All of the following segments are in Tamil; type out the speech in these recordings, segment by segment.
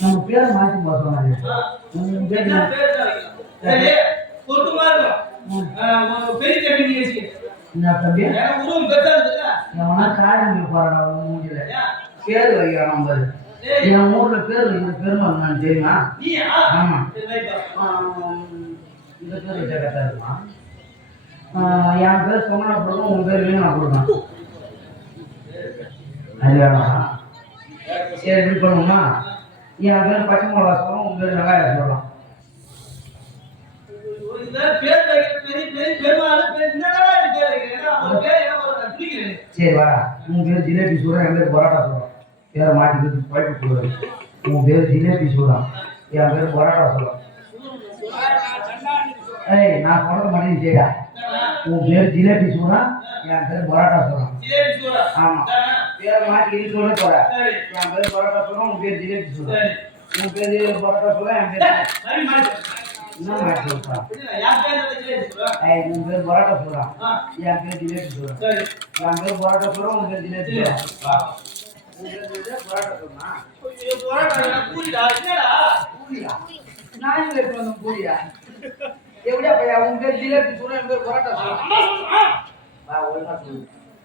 நம்ம பேரை மாற்றி போறோம். பேர் வைக்கணும் பாரு. என் ஊர்ல பேர் பெருமாள் தெரியுமா? ஆமா, இந்த பேர் கரெக்டா இருக்கான். என் பேர் சொன்னா போடுவோம், உன் பேர் வீணா போடுவான். சரி, எப்படி பண்ணுமா? என் பேர் பச்சை மிளகா சொல்லுவோம், உன் பேர் வெங்காயம் சொல்லலாம். சரி வா, உன் பேர் ஜிலேபி சூடா, என் பேர் பரோட்டா சொல்றோம். பேரை மாட்டி குழப்பி சொல்லுவேன். உன் பேர் ஜிலேபி சூடா, என் பேர் பரோட்டா சொல்றோம். ஏய், நான் சொல்ல மாட்டேன்னு செய்யா. உன் பேர் ஜிலேபி சூடா, என் பேர் பரோட்டா சொல்றோம். ஆமா, பேரை மாட்டி இது சொல்ல போற. என் பேர் பரோட்டா சொல்றோம், உன் பேர் ஜிலேபி சூடா. உன் பேர் பரோட்டா சொல்ல, என் பேர் என்ன மாட்டி சொல்றா? உன் பேர் பரோட்டா சொல்றா, என் பேர் ஜிலேபி சூடா. என் பேர் பரோட்டா சொல்றோம், உன் பேர் ஜிலேபி சூடா.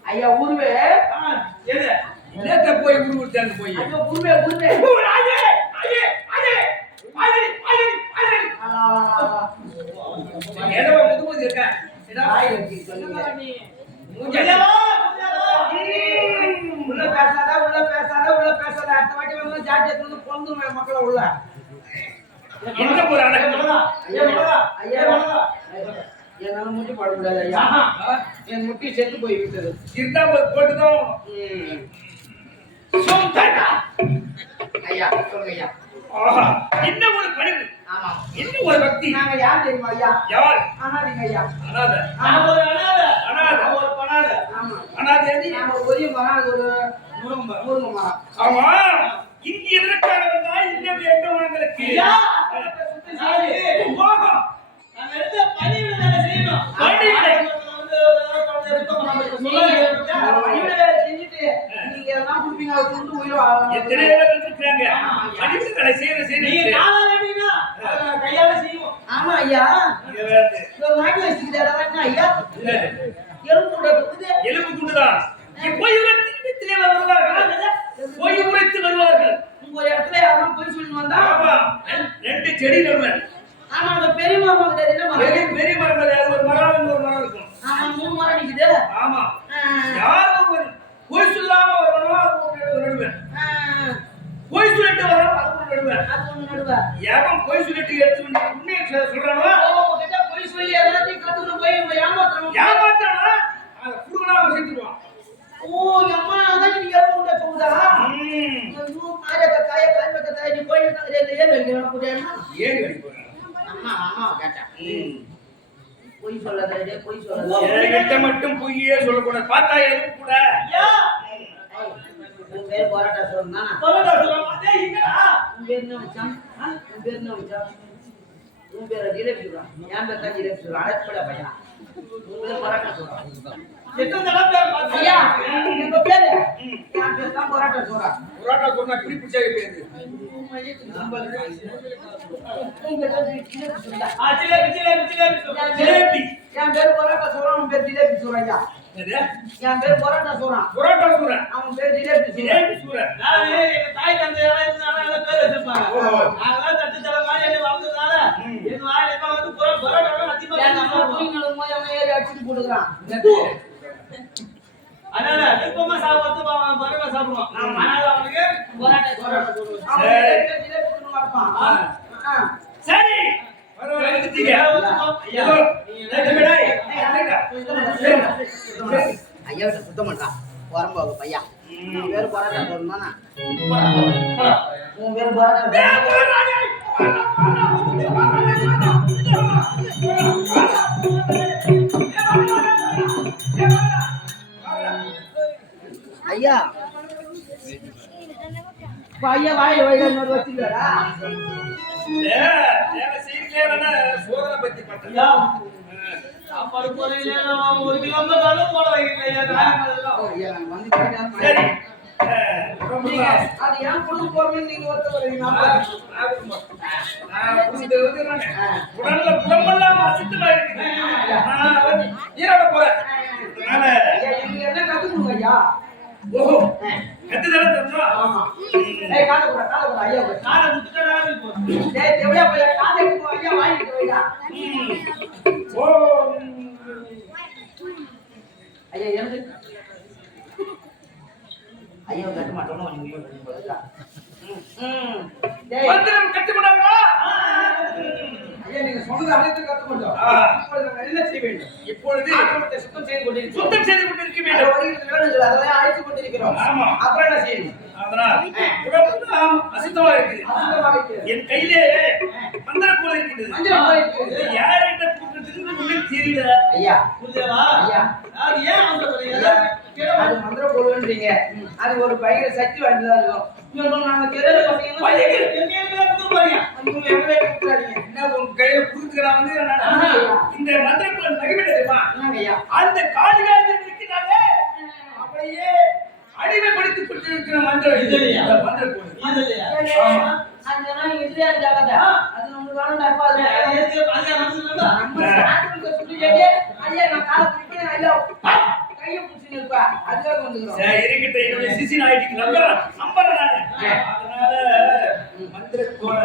ஐயா ஊருவே போய் போய் ஊருவே உள்ள பேசாத அடுத்த வாட்டி வந்து ஜாட்டி எடுத்து பொந்து மக்களை உள்ள என்ன போறாங்க. என்னால முட்டி பாட முடியாது ஐயா. என் முட்டி செத்து போய் விட்டது. இருந்தா போட்டுதான் ஐயா. சொல்லுங்க ஐயா. என்ன ஒரு பணிவு. ஆமா, என்ன ஒரு பக்தி. நாங்க யார் தெரியுமா ஐயா? யார்? அனாதைங்க ஐயா. அனாதை. ஒரு அனாதை. ஒரு பனாதை. ஆமா, அனாதை. நாம ஒரு மரம், ஒரு முருங்கை மரம். ஆமா, இங்க எதற்காக வந்தா இந்த வேண்டும் உங்களுக்கு? ஐயா, நாம எடுத்த பணிவிட வேலை செய்யணும். பணிவிட செஞ்சுட்டு நீங்க எல்லாம் குடிப்பீங்க, துண்டு உயிரும் எத்தனை பேர் இருக்காங்க. பணிவிட வேலை செய்யணும். கையால செய்வோம். ஆமா ஐயா, ஒரு நாட்டு வச்சுக்கிட்டு ஐயா எலும்பு கூண்டுதான். போய் உரைத்து வருவார்கள். உங்க இடத்துல யாரும் போய் சொல்லி வந்தா ரெண்டு செடி நடுவேன். ஆமா, அந்த பெரிய மரம் பெரிய மரம் ஒரு மரம் இருக்கும். ஆமா, 3 மரம் நிக்குது. ஆமா, யாரும் போய் சொல்லாம வரணும் நடுவேன். போய் சொல்லிட்டு வரோம், அது நடுவேன். எவன் போய் சொல்லிட்டு எடுத்து உண்மையை சொல்றானோ போய் சொல்லி எல்லாத்தையும் கத்துட்டு போய் ஏமாத்துறானா புடுங்கனா அவன் செத்துருவான். ஓ அம்மா, அதான் நீ ஏன் உண்ட சொல்றா? ஐயோ, மாரக காய காய்வக காய நீ போய் ஏன் வெளியலாம் போறேன்னா? ஏன் வெளிய போறேன்? அம்மா கேட்டா. போய் சொல்லாதே, போய் சொல்லாதே. என்கிட்ட மட்டும் பொய்யே சொல்லக்கூடாது. பார்த்தா எதுக்கு கூட? ஐயா, உன் பேர் பரோட்டா சொல்றா. பரோட்டா சொல்றா. டேய் இங்கடா. உன் பேர் என்ன மச்சான்? உன் பேர் என்ன மச்சான்? உன் பேர் ஜிலேபி சொல்றா. என் பேர் தான் ஜிலேபி சொல்றா. அடப்பட பையா. உன் பேர் பரோட்டா சொல்றா. எத்தனை தடவை பேர் பாத்தியா? ஐயா, உங்க பேரு? என் பேர் தான் பரோட்டா சொல்றா. பரோட்டா சொன்னா இப்படி பிடிச்சா பேரு. ஜிலேபி. என் பேர் பரோட்டா சொல்றா, உன் பேர் ஜிலேபி சொல்றா. என் பேர் பரோட்டா சொல்றான். பரோட்டா சொல்றேன், அவன் பேர் ஜிலேபி சொல்றேன். நான் எங்க தாய் தந்தை எல்லாம் பேர் வச்சிருப்பாங்க. அதெல்லாம் தட்டு தலை மாதிரி வளர்ந்ததுனால என் வாயில வந்து பரோட்டா அதிகமா நம்ம தூங்கினது போய் அவன் ஏறி அடிச்சுட்டு போட்டுக்கிறான். அதனால எப்பமா சாப்பிட்டு பரோட்டா சாப்பிடுவான். அதனால அவனுக்கு பரோட்டா சொல்றான். சரி, ஐயா சுத்தம் பண்ணா வரம்போது பையா. பேரு பரோட்டா போடணும்னா உன் பேரு பரோட்டா. ஐயா பையா வாய் வச்சுக்கிறாரா? தேவையான சோதனை பத்தி பார்த்தேன். சாப்பாடு போறீங்க, ஒரு கிலோ போட வைக்கிறேன். சரி அது ஏன் பொண்ணு போறீங்க நீங்க ஒருத்தர் உடல்ல புலம்பெல்லாம் அசுத்தமா இருக்குது. ஈரோட போறேன். என்ன கத்துக்கணும் ஐயா? ஓஹோ கத்துதானே தந்தோம். ஆமா. ஏய் கால போற ஐயா கால முத்துடா போ. டேய் தேவையா போய் கால எடுத்து ஐயா வாங்கிட்டு போய்டா. ஓ ஐயா எழுந்து. ஐயா கட்ட மாட்டோம் நீங்க போடுறா. டேய் மந்திரம் கத்துக்கணும்னா ஐயா நீங்க சொன்னது அனைத்தும் கத்துக்கணும். இப்பொழுது நான் என்ன செய்ய வேண்டும்? இப்பொழுது ஆத்மத்தை சுத்தம் செய்து கொண்டிருக்கிறோம். சுத்தம் செய்து கொண்டிருக்க வேண்டும். அதெல்லாம் அழைத்து கொண்டிருக்கிறோம். ஆமா. அப்புறம் என்ன செய்யணும்? அதனால் உடம்பெல்லாம் அசுத்தமா இருக்குது. அசுத்தமாக இருக்கிறது. என் கையிலே மந்திரம் போல இருக்கிறது. மஞ்சள் போல இருக்கிறது. யார்கிட்ட கொடுக்கிறதுன்னு ஒண்ணு தெரியல. ஐயா புரியவா? ஐயா யார் ஏன் அந்த சொல்றீங்க? அது மந்திரம் போடுவீங்க. அது ஒரு பயங்கர சக்தி வாய்ந்ததா இருக்கும். இன்னொன்னு நாங்க தெரியல பசங்க பையங்க எங்க கொடுப்பாங்க. நீங்க எங்கவே கொடுக்காதீங்க. என்ன உங்க கையில குடுக்குறான் வந்து இந்த மந்திரக்குள்ள மகிமை தெரியுமா? ஐயா அந்த காளிகாஜன் இருக்கிறாளே அப்படியே அடிமைப்படுத்தி கொடுத்திருக்கிற மந்திரம் இது இல்லையா? மந்திரக்குள்ள இது இல்லையா? ஆமா. அதனால இதுலயே இருக்காத. அது நமக்கு வேணும்டா அப்பா. அது ஏத்து அங்க நமக்கு நம்ம சாப்பிட்டு சொல்லிட்டே ஐயா நான் கால பிடிக்கிறேன் ஐயா. கையை பிடிச்சிட்டு இருப்பா. அதுக்காக வந்துறோம். சரி இருக்கட்ட என்னோட சிசி நாயிக்கு நம்பற நானே. அதனால மந்திரக்குள்ள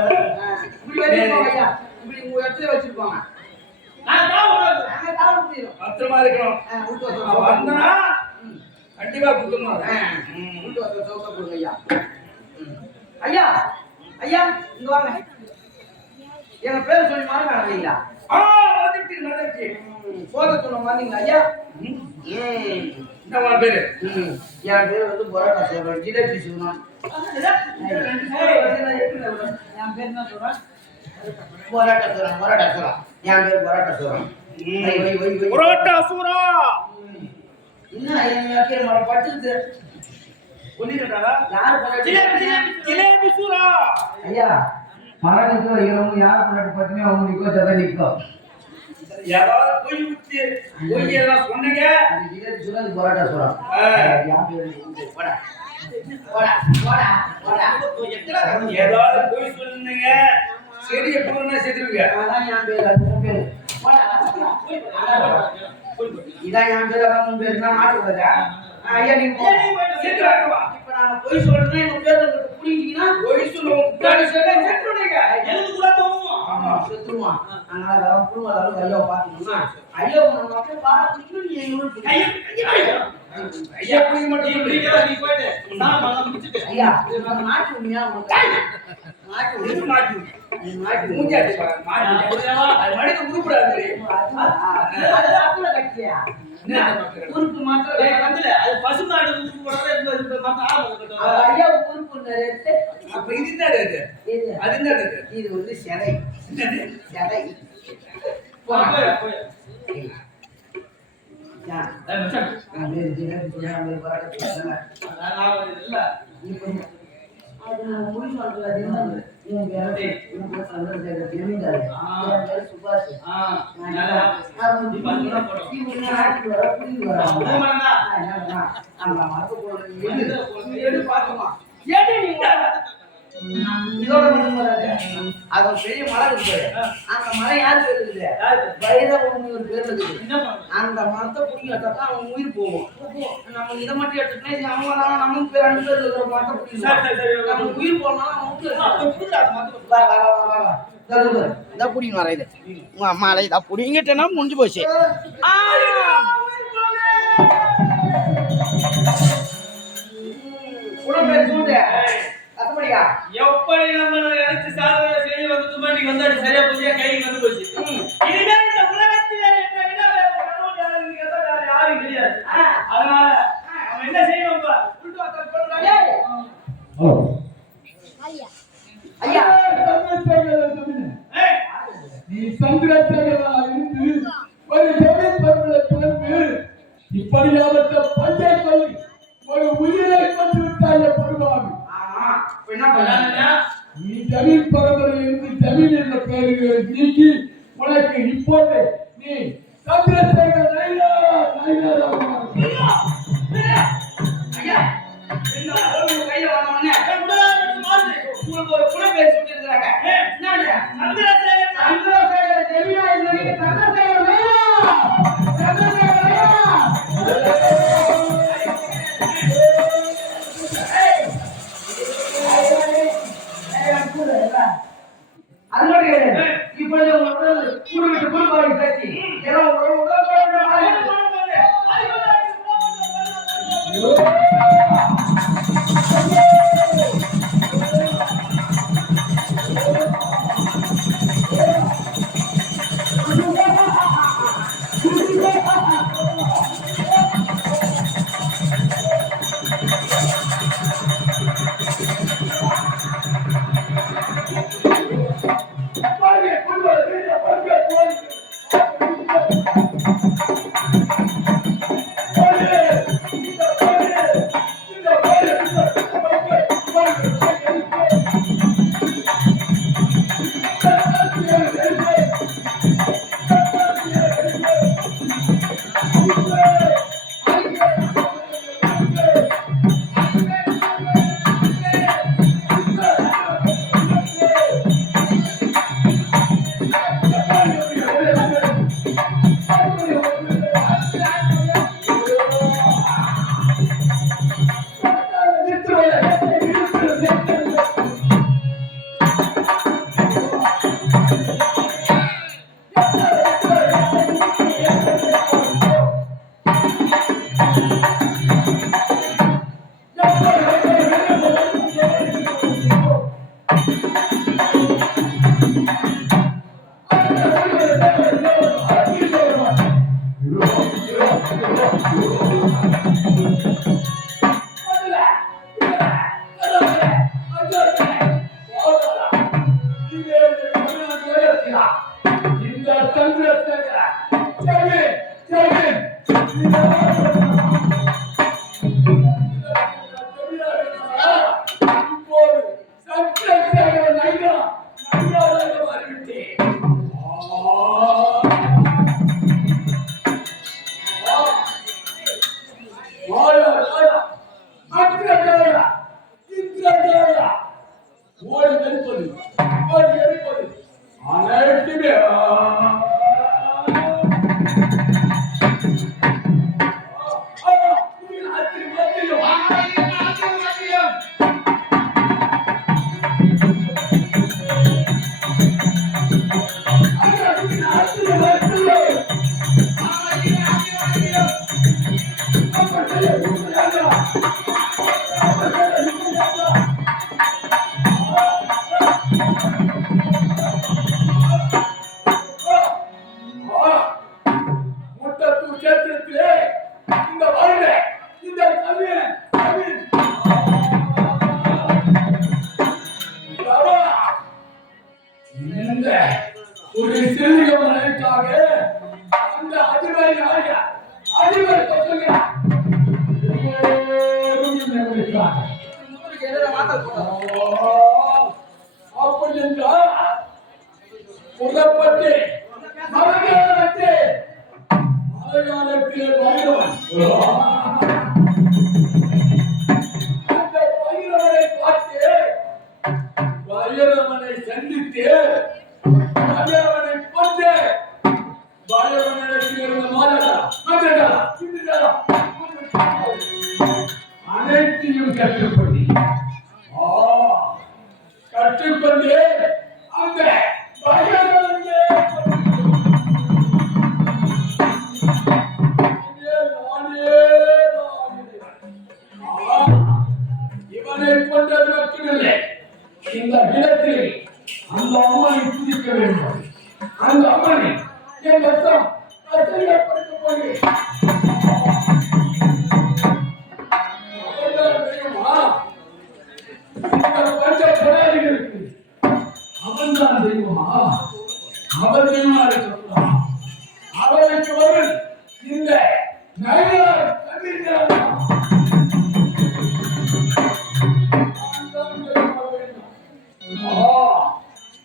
இப்படி வச்சிருக்கோம் ஐயா. இப்படி உங்க இடத்துல வச்சிருப்பாங்க. நான் தான் உனக்கு நாங்க கால பிடிக்கிறோம். பத்திரமா இருக்கணும். விட்டு வந்து வந்தனா கண்டிப்பா குடுக்கணும். விட்டு வந்து சௌக்க கொடுங்க ஐயா. ஐயா ஐயா இங்க வாங்க. எங்க பேர் சொல்லி மாறுங்க இல்லையா? மறந்துட்டு சோத சொன்ன வந்தீங்களா ஐயா? என்ன பேரு? என் பேர் வந்து பரோட்டா சொல்றேன். ஜிலேபி சொல்லணும். என் பேர் என்ன சொல்றேன்? பரோட்டா சொல்றேன். என் பேர் பரோட்டா சொல்றேன். பரோட்டா சூரா. என்ன என் மரம் பட்டுது. சொல்லிடுறா? யார் பரோட்டா? ஜிலேபி சூரா. ஐயா மரணிக்கோ இவங்க யார் பரோட்டா பட்டுமே அவங்களுக்கோ சதை நிற்கும். யாராவது போய் விட்டு போய் எல்லாம் சொன்னீங்க. அது ஜிலேபி சூரா அது பரோட்டா சொல்றோம். போடா போடா போடா போடா. ஏதாவது போய் சொல்லுங்க. செடியை பூர்ணா செத்துருவீங்க. அதான் என் பேர். அது உன் பேரு. போடா இதான் என் பேர். அதான் உன் பேர். நான் மாட்டுறதா? ஐயா நீங்க செத்துறாங்கவா? இப்ப நாங்க போய் சொல்றேன்னா எங்க பேர் புரியுதுன்னா போய் சொல்லுவோம். செத்துருவீங்க. எனக்கு கூட தோணும். ஆமா செத்துருவான். அதனால அதெல்லாம் புழுவாதாலும் ஐயா பாத்தீங்கன்னா ஐயா நம்ம அப்படியே பாட பிடிக்கணும். நீ எங்களுக்கு ஐயா புரிய மாட்டேன். நீ போயிட்டு நான் முடிச்சிட்டு ஐயா மாட்டு உண்மையா மாட்டு மாட்டு மூஞ்சாட்டி மாட்டு அது மனித உருப்படாது. உறுப்பு மாத்திரம் அது பசுநாடு உறுப்பு போடாத ஐயா உறுப்பு அப்ப இது என்னது? அது என்னது? இது வந்து சிலை. சிலை சுபாஷ் இதோட அது பெரிய மலை இருக்கு. அந்த மலை யாரு பேர் இருக்குது? வைரவன் ஒரு பேர் இருக்குது. அந்த மரத்தை பிடிக்க வச்சாக்கா அவன் உயிர் போகும். நம்ம இதை மட்டும் எடுத்துக்கிட்டே அவங்க நமக்கு பேர் 2 பேர் இருக்கிற மரத்தை பிடிக்கணும். நம்ம உயிர் போனாலும் அவன் புடிங்க வர இது மாலை இதான் புடிங்கிட்டேன்னா முடிஞ்சு போச்சு. எப்படி நம்ம நினைச்சு சாதனை செய்ய வந்து நீ வந்தாச்சு சரியா போச்சு. கை வந்து போச்சு. இனிமே இந்த உலகத்தில் என்ன விட கடவுள் யாரும் கிடையாது. அதனால நம்ம என்ன செய்யணும்? ஐயா நீ சந்திரசேகரா இருந்து ஒரு ஜெமின் பருவ பிறந்து இப்படியாவற்ற பஞ்சங்கள் ஒரு உயிரை கொண்டு விட்டாய பருவாங்க. என்ன பண்ண நீ ஜமீன் பரம்பரை இருந்து ஜமீன் என்ற பெயர்களை நீக்கி சந்திரசேகர் நைனா நைனா ஐயா இந்த அளவு கையில வாங்கணும்னே உங்களுக்கு ஒரு புனை பேர் சொல்லி இருக்காங்க என்னன்னு சந்திரசேகர் சந்திரசேகர் தெரியல இன்னைக்கு சந்திரசேகர் நைனா சந்திரசேகர் நைனா அதனால இப்பொழுது உங்களோட கூடு விட்டு குடும்பம் பேசி ஏதோ ஒரு ஒரு சிறிய மலைக்காக அந்த அதிபர் அதிபர் சொல்லுகிறார் அப்படி என்றால் புறப்பட்டு மலையாளத்திலே பைரவன் அந்த பைரவனை பார்த்து பைரவனை சந்தித்து பைரவனை கொண்டு பைரவனிடத்தில் இருந்த மாதா அனைத்தையும் கற்றுக்கொண்டு கற்றுக்கொண்டு அந்த பைரவனுக்கு இவனை கொண்டது மட்டுமில்லை இந்த இடத்தில் அந்த அம்மனை துதிக்க வேண்டும். அந்த அம்மனை என் வசம் அசையப்படுத்த போகிறேன். பஞ்ச படாதிகளுக்கு அவன்தான் தெய்வமா? அவன் தெய்வமா இருக்கலாம். அவனுக்கு வரும் இந்த நயினார் கதிர்காலம்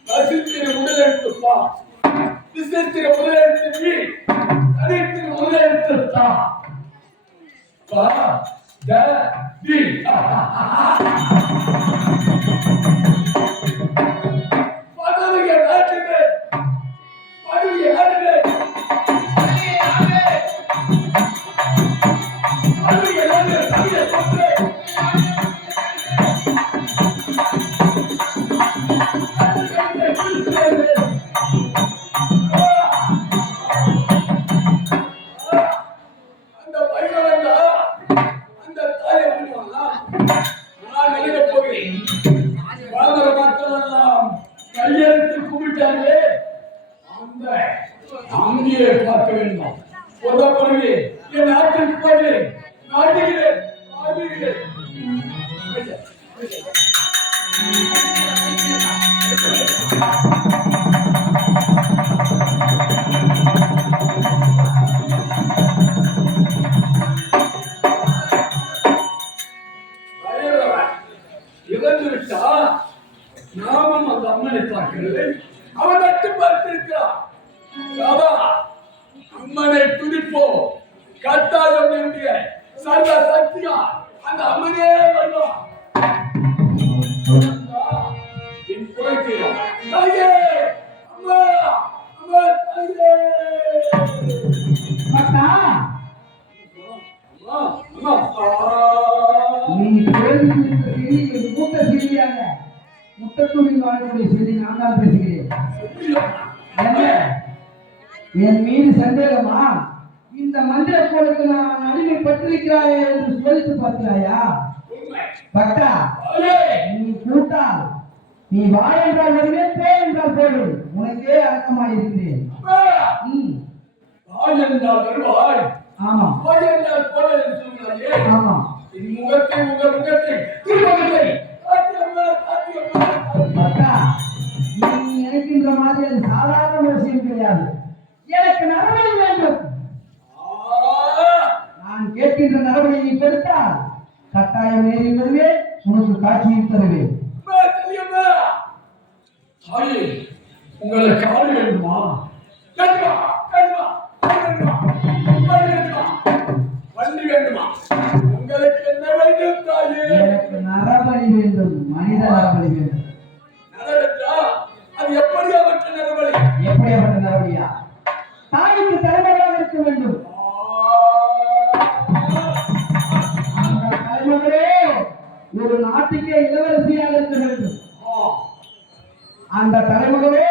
நசித்திர முதலெழுத்துப்பா, விசித்திர முதலெழுத்து பா த தி பதவிய நாட்டுக்கு பதவிய நாட்டுக்கு பதவிய நாட்டுக்கு பதவிய சொத்து அந்த பையன் அந்த தாயை நான் நினைக்க போகிறேன் பாதர மக்களெல்லாம் கையெழுத்து கும்பிட்டாலே அந்த அங்கேயே பார்க்க வேண்டும் பொதுப்பொருளே என் நாட்டிற்கு போது நாடுகிறேன் நாடுகிறேன் இறந்து விட்டா நாமும் அந்த அம்மனை பார்க்கிறது அவன் மட்டும் பார்த்திருக்கிறான் அம்மனை துதிப்போம் கட்டாயம் என்னுடைய சர்வ சக்தியா அந்த அம்மனே வருவான் என் குறைக்கிறோம் தாயே அம்மா அம்மா தாயே அக்கா அம்மா அம்மா நீ கேள்விப்பட்ட செய்தி மூத்த செய்தியாக முட்டத்தூரில் வாழக்கூடிய செய்தி நான் தான் பேசுகிறேன். என்ன என் மீது சந்தேகமா? இந்த மந்திர கோளுக்கு நான் அடிமைப்பட்டிருக்கிறாயே என்று சோதித்து பார்க்கிறாயா? பட்டா நீ கூட்டால் நீ வா என்றால் வருவேன், போ என்றால் போடு. உனக்கே அடக்கமாயிருக்கிறேன். ஆமா ஆமா முகத்தை பட்டா நீ நினைக்கின்ற மாதிரி அது சாதாரண விஷயம் கிடையாது. எனக்கு நரபலி வேண்டும். நான் கேட்கின்ற நரபலி நீ கொடுத்தால் கட்டாயம் ஏறி வருவேன், உனக்கு காட்சியில் தருவேன். உங்களுக்கு காடு வேண்டுமா? வண்டி வேண்டுமா? உங்களுக்கு என்ன வேண்டும் தாயே? எனக்கு நரபலி வேண்டும், மனித நரபலி வேண்டும். நரபலியா? அது எப்படியாப்பட்ட நரபலி? எப்படியாப்பட்ட நரபலியா? தாய்க்கு தலைமகளாக இருக்க வேண்டும். அந்த தலைமகளே ஒரு நாட்டுக்கே இளவரசியாக இருக்க வேண்டும். அந்த தலைமகளே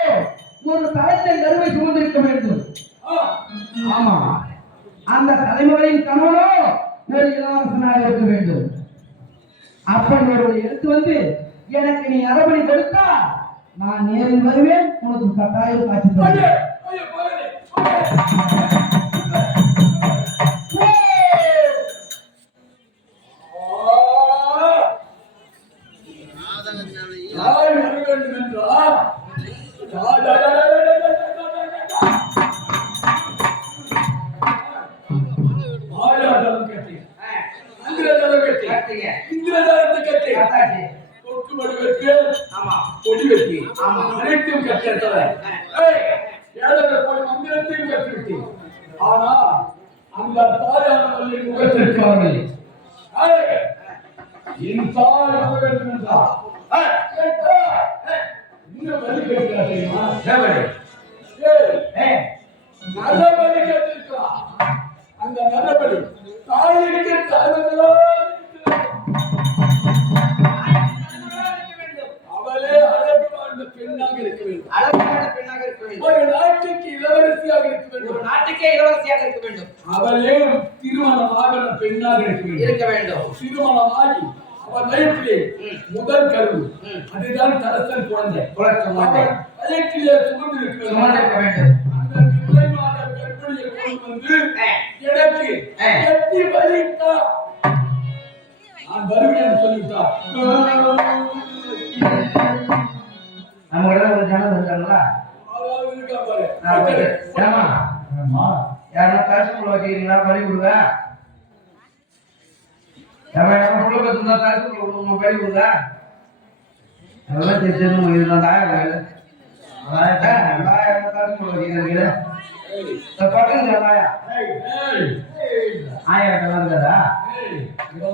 ஒரு தலைத்தை கருவை சுமந்திருக்க வேண்டும். ஆமா, அந்த தலைமகளின் கணவனோ ஒரு இளவரசனாக இருக்க வேண்டும். அப்படி ஒரு எடுத்து வந்து எனக்கு நீ அரபணி கொடுத்தா நான் நேரில் வருவேன், உனக்கு கட்டாயம் காட்சி தருவேன். ஆனா அந்த தாயானவர்கள் முகத்திற்காரர்கள் என் தாய் அவர்கள் இன்னும் வலி கேட்கிறா தெரியுமா? நல்லபடி கேட்டிருக்கா. அந்த நல்லபடி தாய்க்கு தலைவர்களோ அவளே அழகு வாழ்ந்த பெண்ணாக இருக்க வேண்டும். ஒரு நாட்டுக்கு இளவரசியாக இருக்க வேண்டும். அவளே திருமணமாக பெண்ணாக இருக்க வேண்டும். திருமணமாகி அவன் வயிற்றிலே முதல் கரு, அதுதான் தரசன் குழந்தை. வயிற்றிலே சுமந்து இருக்க வேண்டும். அந்த நிலைமான கர்ப்பிணியை கொண்டு வந்து எனக்கு எட்டி வலித்தா நான் வருவேன் சொல்லிவிட்டார். நம்ம ஒரு ஜனம் இருக்காங்களா? யாரா காசு வைக்கிறீங்களா? பலி கொடுங்க. பலி கொடுங்க. அதெல்லாம் தெரிஞ்சு பட்டுங்க ஆயிரம் இருக்காதா? ஏய், இதோ